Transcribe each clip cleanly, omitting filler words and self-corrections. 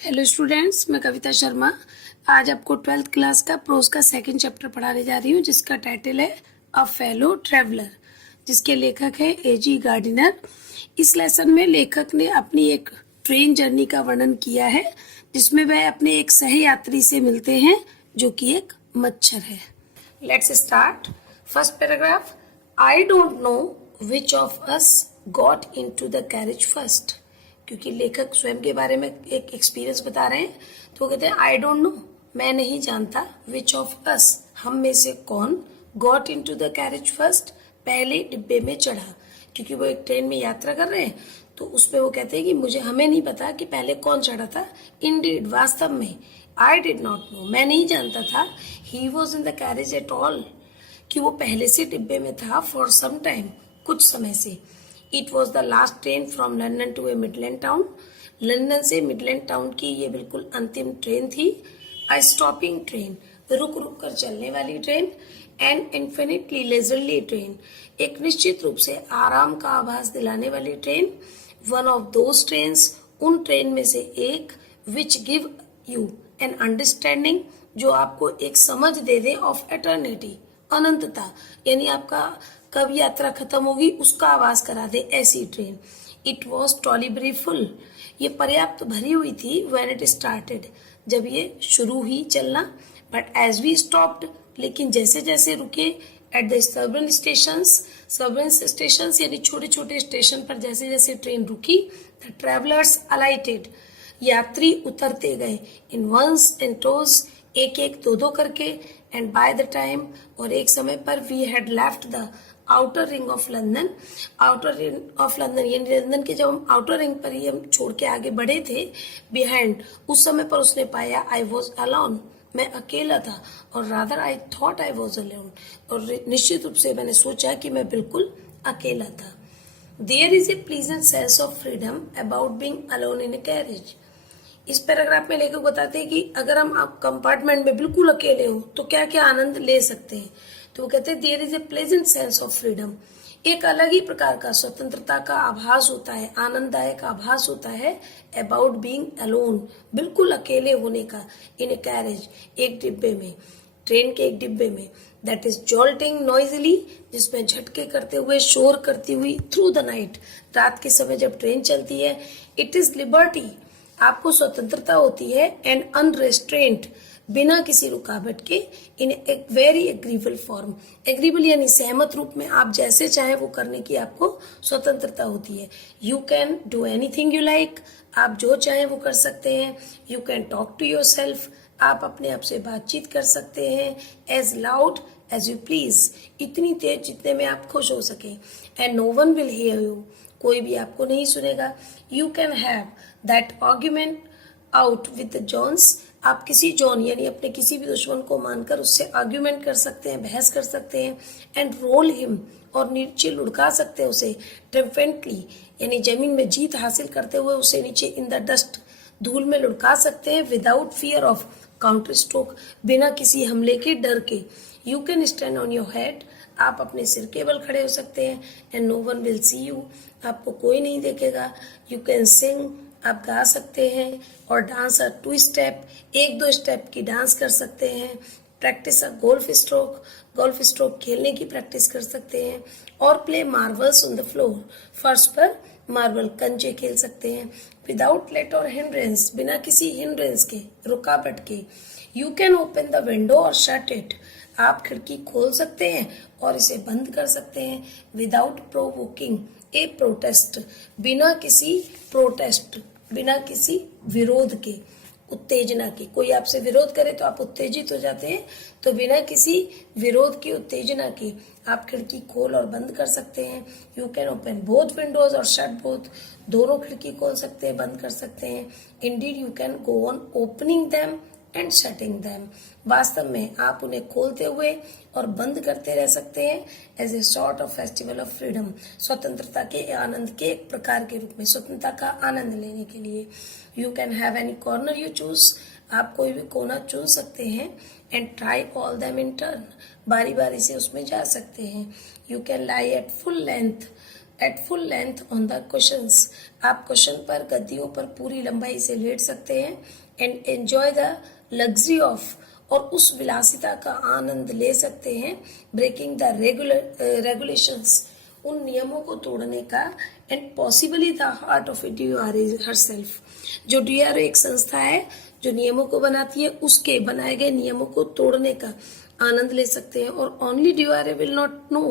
Hello students, मैं कविता शर्मा आज आपको 12th क्लास का प्रोज का सेकंड चैप्टर पढ़ाने जा रही हूँ, जिसका टाइटल है अ फेलो ट्रैवलर, जिसके लेखक है एजी गार्डिनर। इस लेसन में लेखक ने अपनी एक ट्रेन जर्नी का वर्णन किया है, जिसमें वह अपने एक सहयात्री से मिलते हैं जो कि एक मच्छर है। Let's start. First paragraph, I don't know which of us got into the carriage first. क्योंकि लेखक स्वयं के बारे में एक एक्सपीरियंस बता रहे हैं, तो वो कहते हैं आई डोंट नो, मैं नहीं जानता, विच ऑफ अस, हम में से कौन, got into the carriage first, पहले डिब्बे में चढ़ा। क्योंकि वो एक ट्रेन में यात्रा कर रहे हैं, तो उसमें वो कहते हैं कि मुझे हमें नहीं पता कि पहले कौन चढ़ा था। इंडीड, वास्तव में, आई डिड नॉट नो, मैं नहीं जानता था, he was in the carriage at all, कि वो पहले से डिब्बे में था, फॉर सम टाइम, कुछ समय से। It was the last train from London to a Midland town, London से मिडलैंड टाउन की ये बिल्कुल अंतिम ट्रेन थी। अ स्टॉपिंग ट्रेन, रुक रुक कर चलने वाली train. And infinitely leisurely train, एक निश्चित रूप से आराम का आभास दिलाने वाली train. One of those trains, उन ट्रेन में से एक, which give you an understanding, जो आपको एक समझ दे दे, ऑफ एटर्निटी, अनंतता, यानी आपका कब यात्रा खत्म होगी उसका आवाज करा दे, ऐसी ट्रेन। इट वॉज टॉलिबरी फुल, ये पर्याप्त भरी हुई थी। व्हेन इट स्टार्टेड, जब ये शुरू हुई चलना। बट एज वी स्टॉप्ड, लेकिन जैसे जैसे रुके, एट द सबर्न स्टेशन यानी छोटे छोटे स्टेशन पर जैसे जैसे ट्रेन रुकी, द ट्रेवलर्स अलाइटेड, यात्री उतरते गए, इन वंस एंड टोज, एक एक दो दो करके। एंड बाय द टाइम, और एक समय पर, we had left the outer ring of London, outer ring of London यानी लंदन के जब हम आउटर रिंग पर ही हम छोड़ के आगे बढ़े थे, बिहाइंड, उस समय पर उसने पाया, आई वॉज अलोन, मैं अकेला था, और rather I thought I was alone, और निश्चित रूप से मैंने सोचा कि मैं बिल्कुल अकेला था। There is a pleasant sense of freedom about being alone in a carriage. इस पैराग्राफ में लेखक बताते हैं कि अगर हम कंपार्टमेंट में बिल्कुल अकेले हो तो क्या क्या आनंद ले सकते हैं। तो वो कहते हैं there is a pleasant sense of freedom, एक अलग ही प्रकार का स्वतंत्रता का आभास होता है, आनंददायक आभास होता है, अबाउट बीइंग अलोन, बिल्कुल अकेले होने का, इन ए कैरेज, एक डिब्बे में, ट्रेन के एक डिब्बे में, दैट इज जॉल्टिंग नॉइजली, जिसमें झटके करते हुए, शोर करती हुई, थ्रू द नाइट, रात के समय जब ट्रेन चलती है। इट इज लिबर्टी, आपको स्वतंत्रता होती है, एंड अनरेस्ट्रेंट, बिना किसी रुकावट के, इन एक वेरी एग्रीबल फॉर्म, एग्रीबल यानी सहमत रूप में, आप जैसे चाहे वो करने की आपको स्वतंत्रता होती है। You can do anything you like, आप जो चाहे वो कर सकते हैं। You can talk to yourself, आप अपने आप से बातचीत कर सकते हैं। As loud as you please, इतनी तेज जितने में आप खुश हो सके। And no one will hear you, कोई भी आपको नहीं सुनेगा। You can have that argument out with the Johns, आप किसी जॉन यानी अपने किसी भी दुश्मन को मानकर उससे आर्ग्यूमेंट कर सकते हैं, बहस कर सकते हैं। एंड रोल हिम, और नीचे लुढ़का सकते हैं उसे, ट्रिम्फेंटली यानी जमीन में जीत हासिल करते हुए उसे नीचे, इन द डस्ट, धूल में लुढ़का सकते हैं। Without fear of counter stroke, बिना किसी हमले के डर के। You can stand on your head, आप अपने सिर के बल खड़े हो सकते हैं। And no one will see you, आपको कोई नहीं देखेगा। यू कैन सिंग, आप गा सकते हैं। और डांस अ टू स्टेप, एक दो स्टेप की डांस कर सकते हैं। प्रैक्टिस अ गोल्फ स्ट्रोक खेलने की प्रैक्टिस कर सकते हैं। और play marbles on the floor, फर्श पर मार्बल कंचे खेल सकते हैं। विदाउट लेट और हिंड्रेंस, बिना किसी हिंड्रेंस के, रुकावट के। You can open the window और शट इट, आप खिड़की खोल सकते हैं और इसे बंद कर सकते हैं। विदाउट प्रोवोकिंग ए प्रोटेस्ट, बिना किसी प्रोटेस्ट, बिना किसी विरोध के, उत्तेजना के। कोई आपसे विरोध करे तो आप उत्तेजित हो जाते हैं, तो बिना किसी विरोध की, उत्तेजना के, आप खिड़की खोल और बंद कर सकते हैं। You can open both windows और शट बोथ, दोनों खिड़की खोल सकते हैं, बंद कर सकते हैं। Indeed you can go on opening them and shutting them, वास्तव में आप उन्हें खोलते हुए और बंद करते रह सकते हैं। As a sort of festival of freedom, स्वतंत्रता के आनंद के एक प्रकार के रूप में, स्वतंत्रता का आनंद लेने के लिए। You can have any corner you choose, आप कोई भी कोना चुन सकते हैं। And try all them in turn, बारी बारी से उसमें जा सकते हैं। You can lie at full length at full length on the questions. आप क्वेश्चन पर गद्दियों पर पूरी लंबाई से लेट सकते हैं and enjoy the luxury of, और उस विलासिता का आनंद ले सकते हैं ब्रेकिंग द रेगुलेशंस, उन नियमों को तोड़ने का, and possibly the heart of A DRA herself. जो DRA एक संस्था है जो नियमों को बनाती है, उसके बनाए गए नियमों को तोड़ने का आनंद ले सकते हैं। और only DRA will not know,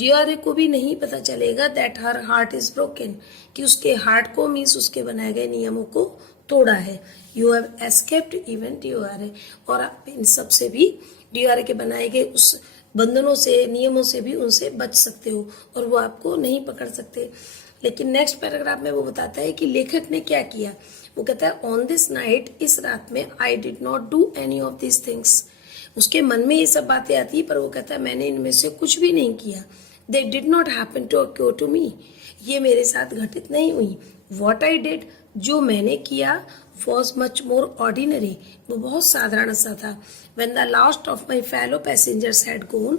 DRA को भी नहीं पता चलेगा that her heart is broken, कि उसके हार्ट को मीन्स उसके बनाए गए नियमों को तोड़ा है। You have escaped even DRA, और आप इन सब से भी DRA के बनाए गए उस बंधनों से, नियमों से भी उनसे बच सकते हो, और वो आपको नहीं पकड़ सकते। लेकिन नेक्स्ट पैराग्राफ में वो बताता है कि लेखक ने क्या किया। वो कहता है ऑन दिस नाइट, इस रात में, I did not do any of this things. उसके मन में ये सब बातें आती है, पर वो कहता है मैंने इनमें से कुछ भी नहीं किया। They did not happen to occur to me, ये मेरे साथ घटित नहीं हुई। वॉट आई डिड, जो मैंने किया, वॉज मच मोर ऑर्डिनरी, वो बहुत साधारण सा था। When the last of my fellow passengers had gone,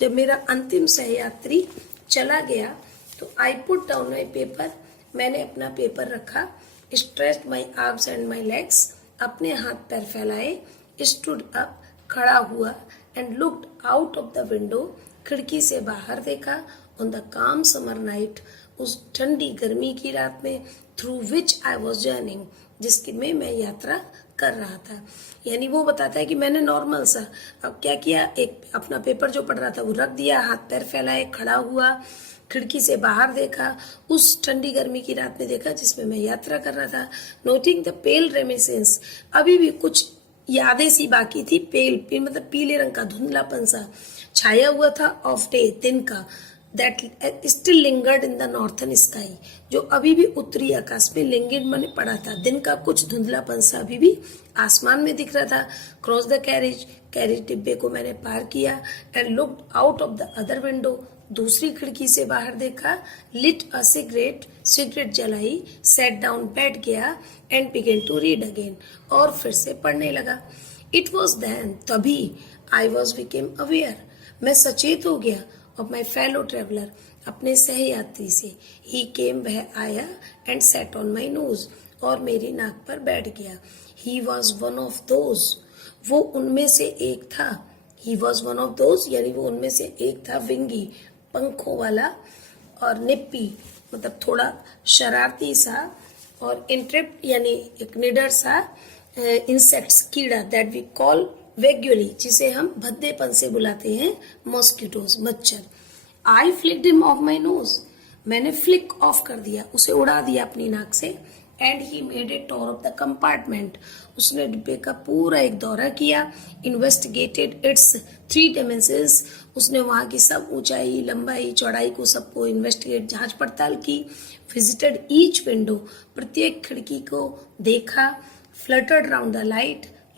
जब मेरा अंतिम सहयात्री चला गया, तो I put down my paper, मैंने अपना पेपर रखा, stretched my arms and my legs, अपने हाथ पैर फैलाए, stood up, खड़ा हुआ, and looked out of the window, खिड़की से बाहर देखा, on the calm summer night, उस ठंडी गर्मी की रात में, through which I was journeying, जिसकी में मैं यात्रा कर रहा था। यानी वो बताता है कि मैंने नॉर्मल सा अब क्या किया, एक अपना पेपर जो पढ़ रहा था वो रख दिया, हाथ पैर फैलाए, खड़ा हुआ, खिड़की से बाहर देखा, उस ठंडी गर्मी की रात में देखा जिसमें मैं यात्रा कर रहा था। नोटिंग द पेल रेमिसेंस, अभी भी कुछ यादें सी बाकी थी। पेल मतलब पीले रंग का धुंधलापन सा छाया हुआ था ऑफ डे, दिन का, that still lingered in the northern sky, जो अभी भी उत्तरी आकाश में लिंगर्ड माने पड़ा था। दिन का कुछ धुंधलापन सा अभी भी आसमान में दिख रहा था। क्रॉस द कैरेज डिब्बे को मैंने पार किया, and looked out of the other window, दूसरी खिड़की से बाहर देखा, लिट अ सिगरेट जलाई, सेट डाउन बैठ गया, and began to read again, और फिर से पढ़ने लगा। इट वॉज देन, तभी, आई वॉज बिकेम अवेयर, मैं सचेत हो गया, ऑफ माई फेलो ट्रेवलर, अपने सहयात्री से। ही केम, वह आया, and set on my nose, और मेरी नाक पर बैठ गया। He was one of those, वो उनमें से एक था। He was one of those यानी वो उनमें से एक था, विंगी, पंखों वाला, और निप्पी मतलब थोड़ा शरारती सा, और इंट्रेप्ट यानी एक निडर सा इंसेक्ट्स, कीड़ा, दैट वी कॉल वेग्युली, जिसे हम भद्देपन से बुलाते हैं मॉस्किटोज, मच्छर। I flicked him off my nose, मैंने फ्लिक ऑफ कर दिया, उसे उड़ा दिया अपनी नाक से। And he made a tour of the compartment, उसने डिब्बे का पूरा एक दौरा किया। इन्वेस्टिगेटेड इट्स 3 डायमेंशंस, उसने वहां की सब ऊंचाई, लंबाई, चौड़ाई को सबको इन्वेस्टिगेट, जांच पड़ताल की। विजिटेड ईच विंडो, प्रत्येक खिड़की को देखा। फ्लटर्ड राउंड द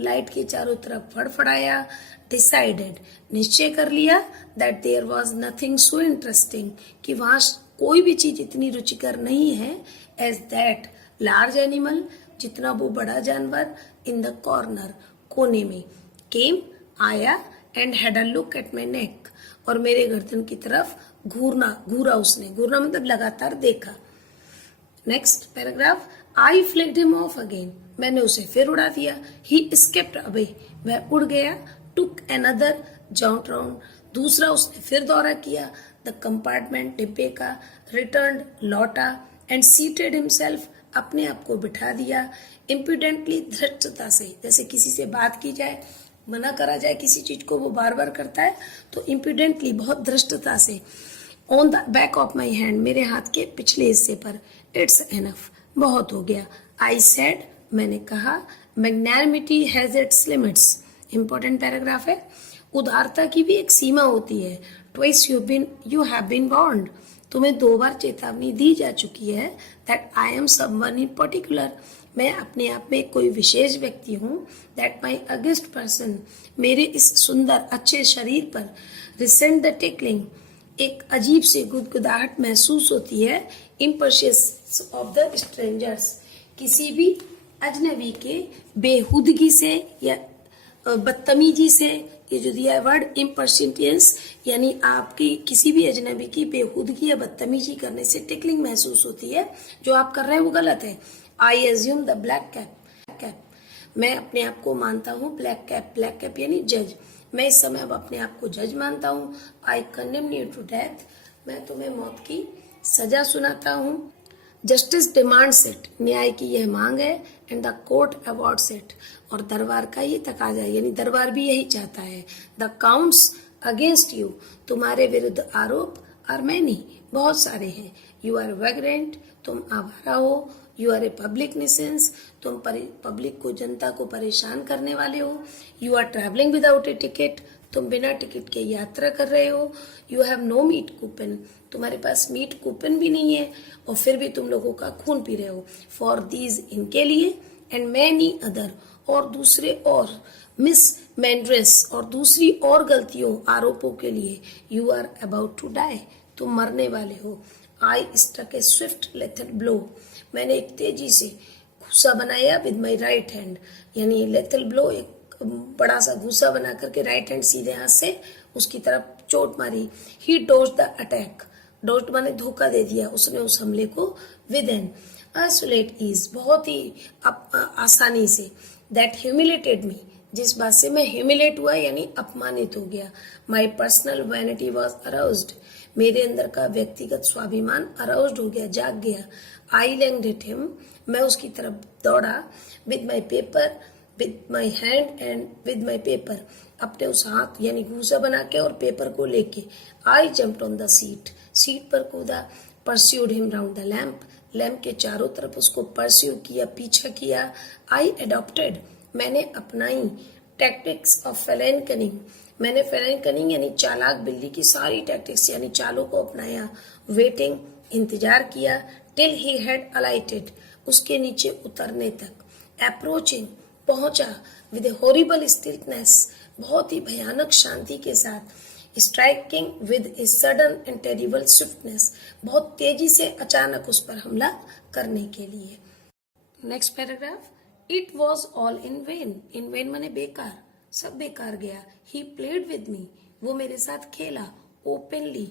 लाइट के चारों तरफ फड़फड़ाया। डिसाइडेड, निश्चय कर लिया, that there was nothing so interesting, कि वहां कोई भी चीज इतनी रुचिकर नहीं है, एज दैट लार्ज एनिमल, जितना वो बड़ा जानवर, इन द कॉर्नर, कोने में। केम, आया, and had a look at my neck, और मेरे गर्दन की तरफ घूरा उसने, घूरना मतलब लगातार देखा। Next paragraph, I flicked him of again, मैंने उसे फिर उड़ा दिया। ही स्केप्ड अवे, वह उड़ गया। टुक अनदर जाउंट राउंड, दूसरा उसने फिर दौरा किया। द कंपार्टमेंट, डिब्बे का। रिटर्न, लौटा। एंड सीटेड हिमसेल्फ, अपने आप को बिठा दिया। इम्प्यूडेंटली, धृष्टता से, जैसे किसी से बात की जाए, मना करा जाए किसी चीज को, वो बार बार करता है, तो इम्प्यूडेंटली, बहुत धृष्टता से। On the back of my hand, मेरे हाथ के पिछले हिस्से पर। इट्स एनफ, बहुत हो गया। आई सेड, मैंने कहा। Magnanimity has its limits, important paragraph है। उदारता की भी एक सीमा होती है। Twice you have been warned, तुम्हें 2 बार चेतावनी दी जा चुकी है। That I am someone in particular, मैं अपने आप में कोई विशेष व्यक्ति हूँ। दैट माई अगेस्ट पर्सन, मेरे इस सुंदर अच्छे शरीर पर। रिसेंट द टिकलिंग, एक अजीब सी गुदगुदाहट महसूस होती है। इम्पर्शियस ऑफ द स्ट्रेंजर्स, किसी भी अजनबी के बेहुदगी से या बदतमीजी से, ये जो दिया है वर्ड इम्पर्सिपियंस, यानी आपकी किसी भी अजनबी की बेखुदगी या बदतमीजी करने से टिकलिंग महसूस होती है, जो आप कर रहे हैं वो गलत है। I assume the black cap, मैं अपने आप को मानता हूँ ब्लैक कैप यानी जज, मैं इस समय अब अपने आप को जज मानता हूँ। I condemn you to death, मैं तुम्हें मौत की सजा सुनाता हूँ। जस्टिस डिमांड्स इट, न्याय की यह मांग है। And the court awards it, और दरबार का ये तकाजा है, यानी दरबार भी यही चाहता है। द काउंट्स अगेंस्ट यू, तुम्हारे विरुद्ध आरोप आर मैनी, बहुत सारे हैं। यू आर वैग्रेंट, तुम आवारा हो। You are a public nuisance, तुम पब्लिक को, जनता को परेशान करने वाले हो। You are travelling without a ticket, तुम बिना टिकट के यात्रा कर रहे हो। You have no meat coupon, तुम्हारे पास मीट कूपन भी नहीं है, और फिर भी तुम लोगों का खून पी रहे हो। फॉर दीज, इनके लिए, एंड मैनी अदर, और दूसरे, और मिस मैंड्रेस, और दूसरी और गलतियों, आरोपों के लिए। You are about to die, तुम मरने वाले हो। I struck a swift lethal blow, मैंने एक तेजी से घूसा बनाया विद माई राइट हैंड, यानी लेथल ब्लो, एक बड़ा सा घूसा बना करके राइट हैंड सीधे हाथ से उसकी तरफ चोट मारी। ही डोज्ड द अटैक, डोज्ड माने धोखा दे दिया, उसने उस हमले को विद एन आइसोलेट ईज, बहुत ही आसानी से। दैट ह्यूमिलेटेड मी, जिस बात से मैं ह्यूमिलेट हुआ यानी अपमानित हो गया। My personal vanity was aroused, मेरे अंदर का व्यक्तिगत स्वाभिमान अराउज्ड हो गया, जाग गया। आई लैंग्ड एट हिम, मैं उसकी तरफ दौड़ा। With my paper, with my hand and with my paper, अपने उस हाथ यानी घूसा बना के और पेपर को लेके। I jumped on the seat, seat पर कूदा। Pursued him round the lamp, lamp के चारों तरफ उसको परस्यू किया, पीछा किया। आई एडॉप्टेड, मैंने अपनाई। टैक्टिक्स ऑफ फेलाइन कनिंग, मैंने फेलाइन कनिंग यानी चालाक बिल्ली की सारी टैक्टिक्स यानी चालों को अपनाया। वेटिंग, इंतजार किया। टिल ही हैड अलाइटेड, उसके नीचे उतरने तक। अप्रोचिंग, पहुंचा। विद ए हॉरिबल स्टिलनेस, बहुत ही भयानक शांति के साथ। Striking with a sudden and terrible swiftness, बहुत तेजी से अचानक उस पर हमला करने के लिए। Next paragraph, it was all in when, in when माने बेकार, सब बेकार गया। ही प्लेड विद मी, वो मेरे साथ खेला। ओपनली,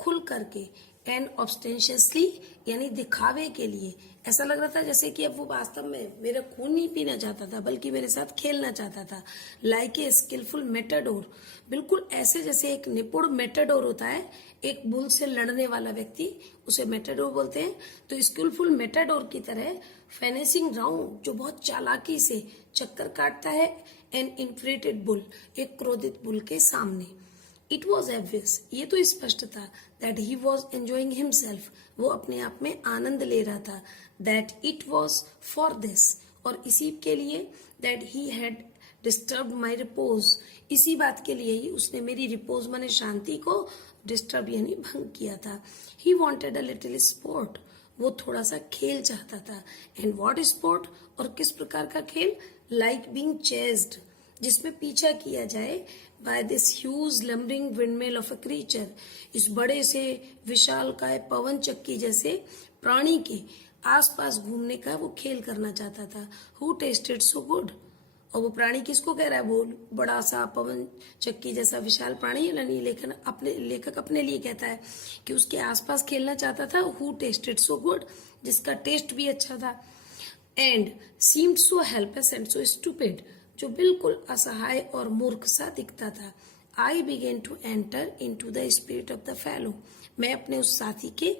खुल करके। एंड ऑब्स्टेंशियसली, यानी दिखावे के लिए। ऐसा लग रहा था जैसे कि अब वो वास्तव में मेरा खून नहीं पीना चाहता था, बल्कि मेरे साथ खेलना चाहता था। लाइक ए स्किलफुल मेटाडोर, बिल्कुल ऐसे जैसे एक निपुण मेटाडोर होता है, एक बुल से लड़ने वाला व्यक्ति, उसे मेटाडोर बोलते हैं। तो स्किलफुल मेटाडोर की तरह फेनेसिंग राउंड, जो बहुत चालाकी से चक्कर काटता है। एन इन्फ्रेटेड बुल, एक क्रोधित बुल के सामने। इट वॉज ऑब्वियस, ये तो स्पष्ट था। That he was enjoying himself, वो अपने आप में आनंद ले रहा था। That it was for this, और इसी के लिए। That he had disturb my repose, इसी बात के लिए ही उसने मेरी रिपोज माने शांति को डिस्टर्ब यानी भंग किया था। He wanted a little sport, वो थोड़ा सा खेल चाहता था। एंड वॉट स्पोर्ट, और किस प्रकार का खेल। लाइक बींग चेस्ड, जिसमें पीछा किया जाए। By this huge lumbering windmill of a creature, इस बड़े से विशाल काय पवन चक्की जैसे प्राणी के आसपास घूमने का वो खेल करना चाहता था। हु टेस्टेड सो गुड, और वो प्राणी किसको कह रहा है, वो बड़ा सा पवन चक्की जैसा विशाल प्राणी, यानी लेखक अपने लिए कहता है कि उसके आसपास खेलना चाहता था। हु टेस्टेड सो गुड, जिसका टेस्ट भी अच्छा था। And seemed so helpless and so stupid, जो बिल्कुल असहाय और मूर्ख सा दिखता था। I began to enter into the spirit of the fellow, मैं अपने उस साथी के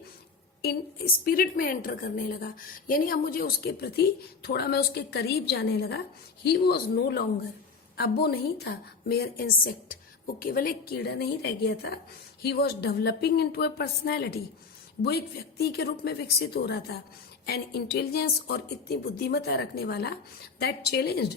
इन स्पिरिट में एंटर करने लगा, यानी अब मुझे उसके प्रति थोड़ा मैं उसके करीब जाने लगा। ही वॉज नो लॉन्गर, अब वो नहीं था मेयर इंसेक्ट, वो केवल एक कीड़ा नहीं रह गया था। He was developing into a personality, वो एक व्यक्ति के रूप में विकसित हो रहा था। एन इंटेलिजेंस, और इतनी बुद्धिमत्ता रखने वाला। दैट चैलेंज्ड,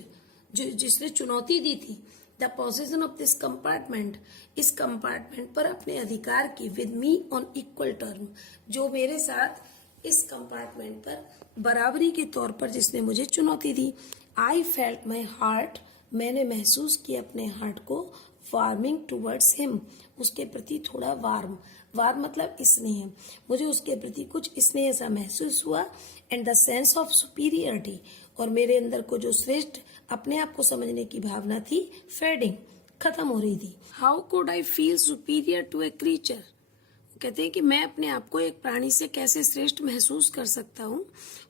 जिसने चुनौती दी थी। The position of this compartment, इस कंपार्टमेंट पर अपने अधिकार की। With me on equal term, जो मेरे साथ इस कंपार्टमेंट पर बराबरी के तौर पर जिसने मुझे चुनौती दी। आई फेल्ट माई हार्ट, मैंने महसूस किया अपने हार्ट को। वार्मिंग टूवर्ड्स हिम, उसके प्रति थोड़ा वार्म मतलब स्नेह, मुझे उसके प्रति कुछ स्नेह सा महसूस हुआ। And the sense of superiority, और मेरे अंदर को जो श्रेष्ठ अपने आप को समझने की भावना थी, फेडिंग, खत्म हो रही थी। How could I feel superior to a creature? कहते हैं कि मैं अपने आप को एक प्राणी से कैसे श्रेष्ठ महसूस कर सकता हूँ।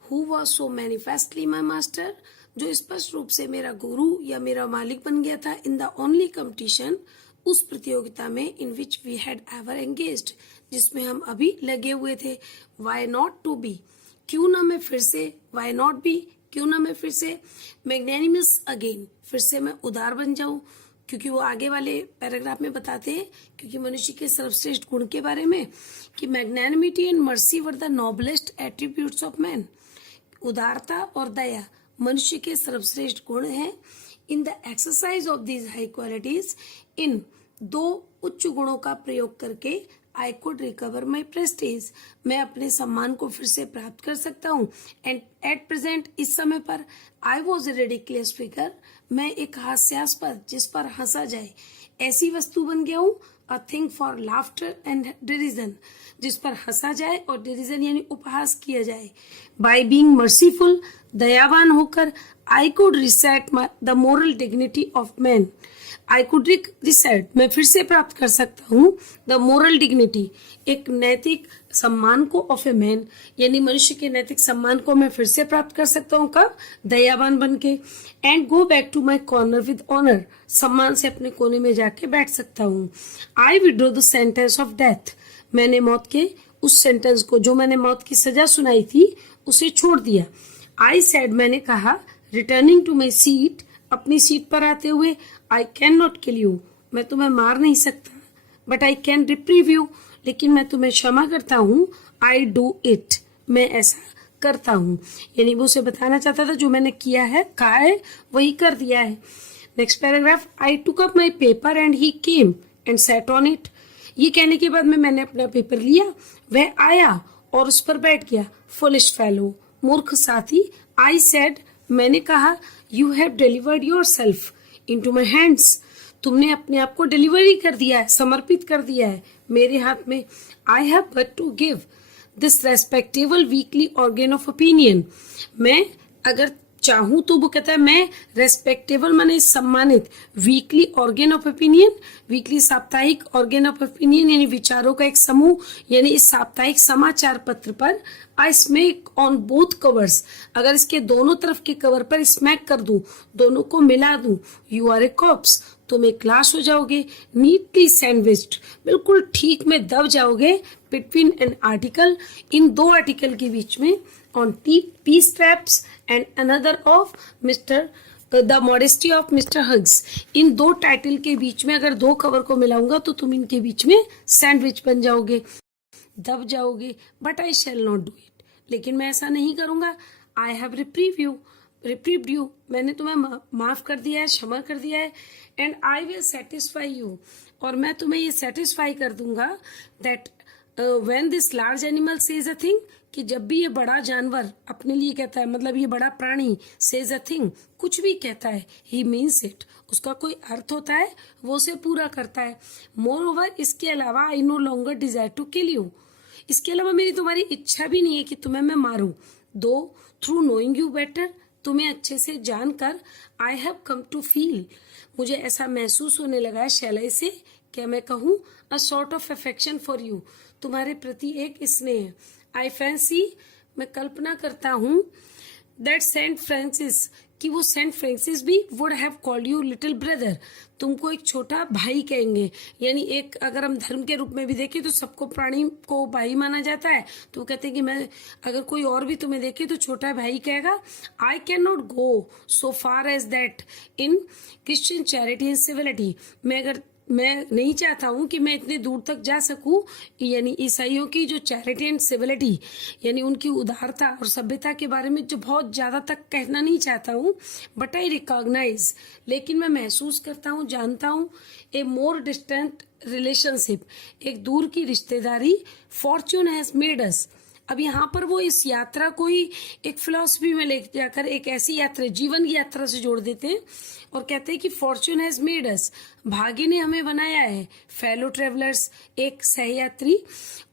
Who was so manifestly my master, जो स्पष्ट रूप से मेरा गुरु या मेरा मालिक बन गया था। इन द ओनली कॉम्पिटिशन, उस प्रतियोगिता में, in which we had ever engaged, जिसमें हम अभी लगे हुए थे। वाई नॉट टू बी, क्यों ना मैं फिर से, वाई नॉट बी, क्यों ना मैं फिर से, मैग्नेनिमस अगेन, फिर से मैं उदार बन जाऊं, क्योंकि वो आगे वाले पैराग्राफ में बताते हैं, क्योंकि मनुष्य के सर्वश्रेष्ठ गुण के बारे में, कि magnanimity and mercy were the noblest attributes of man. उदारता और दया मनुष्य के सर्वश्रेष्ठ गुण हैं। In the exercise of these high qualities, इन दो उच्च गुणों का प्रयोग करके, I could recover my prestige, मैं अपने सम्मान को फिर से प्राप्त कर सकता हूँ। एंड एट प्रेजेंट, इस समय पर, I was a ridiculous figure, मैं एक हास्यास्पद, जिस पर हंसा जाए, ऐसी वस्तु बन गया हूँ। A thing for laughter and derision, जिस पर हंसा जाए और डिरिजन यानी उपहास किया जाए। बाय बीइंग मर्सीफुल, दयावान होकर, I could reset the moral dignity of man, I could reset, मैं फिर से प्राप्त कर सकता हूँ, द मोरल डिग्निटी, एक नैतिक सम्मान को, ऑफ ए मैन, यानी मनुष्य के नैतिक सम्मान को मैं फिर से प्राप्त कर सकता हूँ। कब? दयावान बन के। And go back to my corner with honour, सम्मान से अपने कोने में जाके बैठ सकता हूँ। I withdraw the sentence of death, मैंने मौत के उस सेंटेंस को, जो मैंने मौत की सजा सुनाई थी, उसे छोड़ दिया। आई सेड, मैंने कहा, रिटर्निंग टू माई सीट, अपनी सीट पर आते हुए, I can not kill you, मैं तुम्हें मार नहीं सकता, but I can reprieve you, लेकिन मैं तुम्हें क्षमा करता हूँ। आई डू इट, मैं ऐसा करता हूँ। यानी वो उसे बताना चाहता था, जो मैंने किया है, कहा है, वही कर दिया है। Next paragraph, I took up my paper and he came and sat on it, ये कहने के बाद में मैंने अपना पेपर लिया, वह आया और उस पर बैठ गया। फुलिश फेलो, मूर्ख साथी। आई सेड, मैंने कहा, you have delivered your self into my hands, तुमने अपने आप को डिलीवरी कर दिया है, समर्पित कर दिया है मेरे हाथ में। I have but to give this respectable weekly organ of opinion, मैं अगर चाहूं तो, वो कहता है, मैं रेस्पेक्टेबल माने सम्मानित, weekly organ of opinion, weekly साप्ताहिक ऑर्गेन ऑफ ओपिनियन यानी विचारों का एक समूह, यानी इस साप्ताहिक समाचार पत्र पर आई स्मैक ऑन बोथ कवर्स, अगर इसके दोनों तरफ के कवर पर स्मैक कर दूं, दोनों को मिला दूं, यू आर ए कॉप्स, तुम एक लाश हो जाओगे। नीटली सैंडविच्ड, बिल्कुल ठीक में दब जाओगे। बिटवीन एन आर्टिकल, इन दो आर्टिकल के बीच में, on peace traps and another of mister the modesty of mister Hughes, इन दो टाइटल के बीच में अगर दो कवर को मिलाऊंगा तो तुम इनके बीच में सैंडविच बन जाओगे, दब जाओगे। But I shall not do it, लेकिन मैं ऐसा नहीं करूंगा। आई हैव रिप्रीव्ड यू, मैंने तुम्हें माफ कर दिया है, क्षमा कर दिया है। And I will satisfy you, और मैं तुम्हें ये सेटिस्फाई कर दूंगा, that when this large animal says a thing, कि जब भी ये बड़ा जानवर अपने लिए कहता है, मतलब ये बड़ा प्राणी सेज अ थिंग, कुछ भी कहता है, ही मीन्स इट, उसका कोई अर्थ होता है, वो उसे पूरा करता है। मोर ओवर, इसके अलावा, I no longer desire to kill you, इसके अलावा मेरी तुम्हारी इच्छा भी नहीं है कि तुम्हें मैं मारूं। दो थ्रू नोइंग यू बेटर, तुम्हें अच्छे से जानकर, I have come to feel, मुझे ऐसा महसूस होने लगा है, शैलय से, क्या मैं कहूँ, a sort of affection for you, तुम्हारे प्रति एक स्नेह। आई फैंसी, मैं कल्पना करता हूँ, दैट सेंट फ्रांसिस, कि वो सेंट फ्रांसिस भी would have called you little brother, तुमको एक छोटा भाई कहेंगे। यानी एक, अगर हम धर्म के रूप में भी देखें तो सबको, प्राणी को भाई माना जाता है, तो वो कहते हैं कि मैं, अगर कोई और भी तुम्हें देखे तो छोटा भाई कहेगा। I cannot go so far as that in Christian charity and civility, मैं नहीं चाहता हूं कि मैं इतने दूर तक जा सकूं, यानी ईसाइयों की जो चैरिटी एंड सिविलिटी, यानी उनकी उदारता और सभ्यता के बारे में जो बहुत ज्यादा तक कहना नहीं चाहता हूं। बट आई रिकॉग्नाइज, लेकिन मैं महसूस करता हूं, जानता हूं, ए मोर डिस्टेंट रिलेशनशिप, एक दूर की रिश्तेदारी, फॉर्च्यून हैज मेड अस। अब यहाँ पर वो इस यात्रा को ही एक फिलॉसफी में ले जाकर एक ऐसी यात्रा, जीवन की यात्रा से जोड़ देते हैं और कहते हैं कि फॉर्च्यून हैज मेड अस, भाग्य ने हमें बनाया है फेलो ट्रेवलर्स, एक सहयात्री।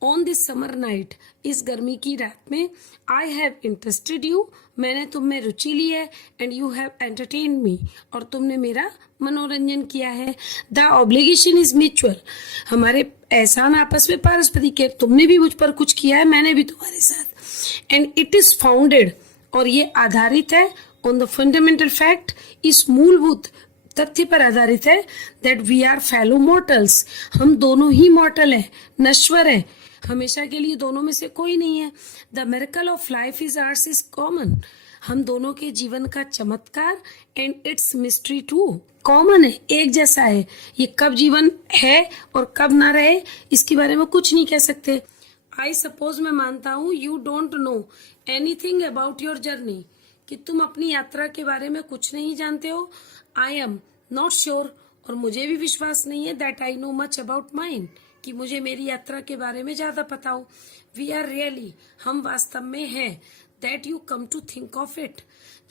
ऑन दिस समर नाइट, इस गर्मी की रात में, आई हैव इंटरेस्टेड यू, मैंने तुम में रुचि ली है, and you have entertain me, और तुमने मेरा मनोरंजन किया है। द ऑब्लिगेशन इज म्यूचुअल, हमारे एहसान आपस में पारस्परिक है, तुमने भी मुझ पर कुछ किया है, मैंने भी तुम्हारे साथ। एंड इट इज फाउंडेड, और ये आधारित है, ऑन द फंडामेंटल फैक्ट, इस मूलभूत तथ्य पर आधारित है, that we are fellow mortals, हम दोनों ही मॉर्टल हैं, नश्वर है, हमेशा के लिए दोनों में से कोई नहीं है। The miracle of life is ours is common, हम दोनों के जीवन का चमत्कार, and its mystery too, common है, एक जैसा है। ये कब जीवन है और कब ना रहे, इसके बारे में कुछ नहीं कह सकते। आई सपोज, मैं मानता हूँ, you don't know anything about your journey, कि तुम अपनी यात्रा के बारे में कुछ नहीं जानते हो। आई एम नॉट श्योर, और मुझे भी विश्वास नहीं है, that I know much about mine, कि मुझे मेरी यात्रा के बारे में ज्यादा पता हो। वी आर रियली, हम वास्तव में हैं, that you come to think of it,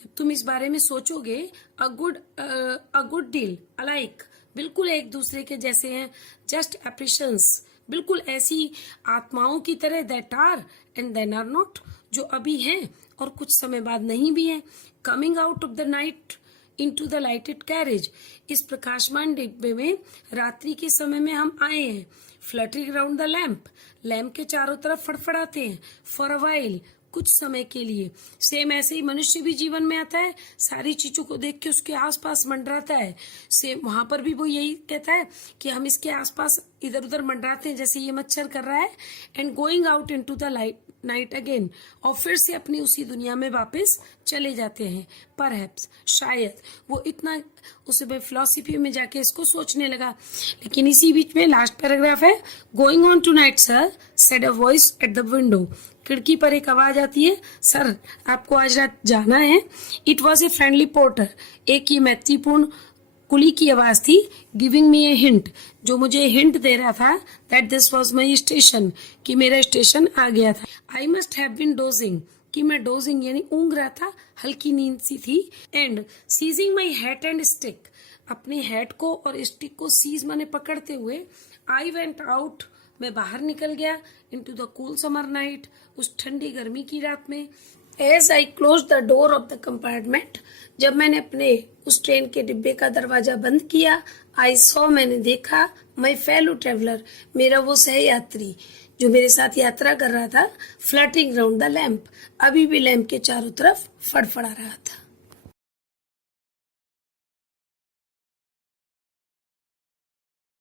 जब तुम इस बारे में सोचोगे, अ गुड डील अलाइक, बिल्कुल एक दूसरे के जैसे हैं, जस्ट एप्रिशंस, बिल्कुल ऐसी आत्माओं की तरह, that are and then are not, जो अभी हैं और कुछ समय बाद नहीं भी हैं। Coming out of the night into the lighted carriage, इस प्रकाशमान डिब्बे में रात्रि के समय में हम आए हैं। Fluttering around the lamp, lamp के चारों तरफ फड़फड़ाते हैं। फॉर अ वाइल, कुछ समय के लिए। सेम ऐसे ही मनुष्य भी जीवन में आता है, सारी चीजों को देख के उसके आसपास मंडराता है। सेम वहां पर भी वो यही कहता है कि हम इसके आसपास इधर उधर मंडराते हैं, जैसे ये मच्छर कर रहा है। And going out into the night again, और फिर से अपनी उसी दुनिया में वापस चले जाते हैं। परहैप्स, शायद, वो इतना उसे फिलॉसफी में जाके इसको सोचने लगा। लेकिन इसी बीच में लास्ट पैराग्राफ है, going on tonight sir, said a voice at the window, खिड़की पर एक आवाज आती है, सर आपको आज रात जाना है। It was a friendly porter, एक ये मैत्रीपूर्ण कुली की आवाज थी। गिविंग मी ए हिंट, जो मुझे हिंट दे रहा था, that this was my station, कि मेरा स्टेशन आ गया था। I must have been dozing, कि मैं डोजिंग यानी ऊँग रहा था, हल्की नींद सी थी। And seizing my hat and stick, अपने हैट को और स्टिक को सीज माने पकड़ते हुए, आई वेंट आउट, मैं बाहर निकल गया, into the cool summer night, उस ठंडी गर्मी की रात में। As I close the door of the compartment, जब मैंने अपने उस ट्रेन के डिब्बे का दरवाजा बंद किया, आई सॉ, मैंने देखा, माई फेलो ट्रेवलर, मेरा वो सहयात्री जो मेरे साथ यात्रा कर रहा था, फ्लटिंग राउंड द लैम्प, अभी भी लैम्प के चारों तरफ फड़फड़ा रहा था।